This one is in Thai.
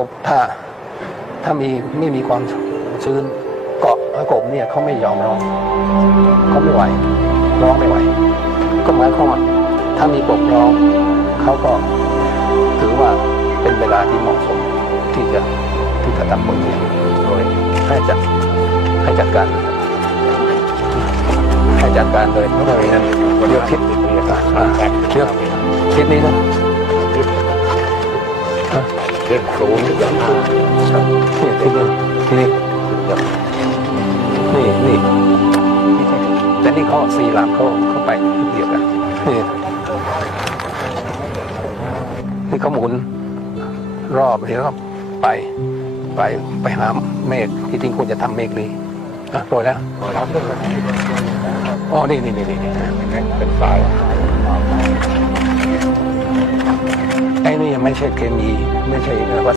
กบถ้าถ้ามีไม่มีความชื้นเกาะกบเนี่ยเขาไม่ยอมร้องเขาไม่ไหวร้องไม่ไหว ก็หมายความว่าถ้ามีกบร้องเขาก็ถือว่าเป็นเวลาที่เหมาะสมที่จะที่จะทำบทเรียนโดยให้จัดให้จัดการให้จัดการโดยเรื่องนี้นั้นเรื่องทิศเรื่องทิศนี้นะ เรื่องสูงอย่าเนี่ยทิศนี้ที่นี่นี่นี่แต่นี่เขาสี่หลังเขาเขาไปทิศเดียวกันนี่นี่เขาหมุน รอบนี่แล้วไป ไปไปหาเมฆที่จริงควรจะทำเมฆนี้อะโปรยแล้วองอ๋อนี่นี่นี่นี่เป็นสาย ไม่ใช่เคมีไม่ใช่วั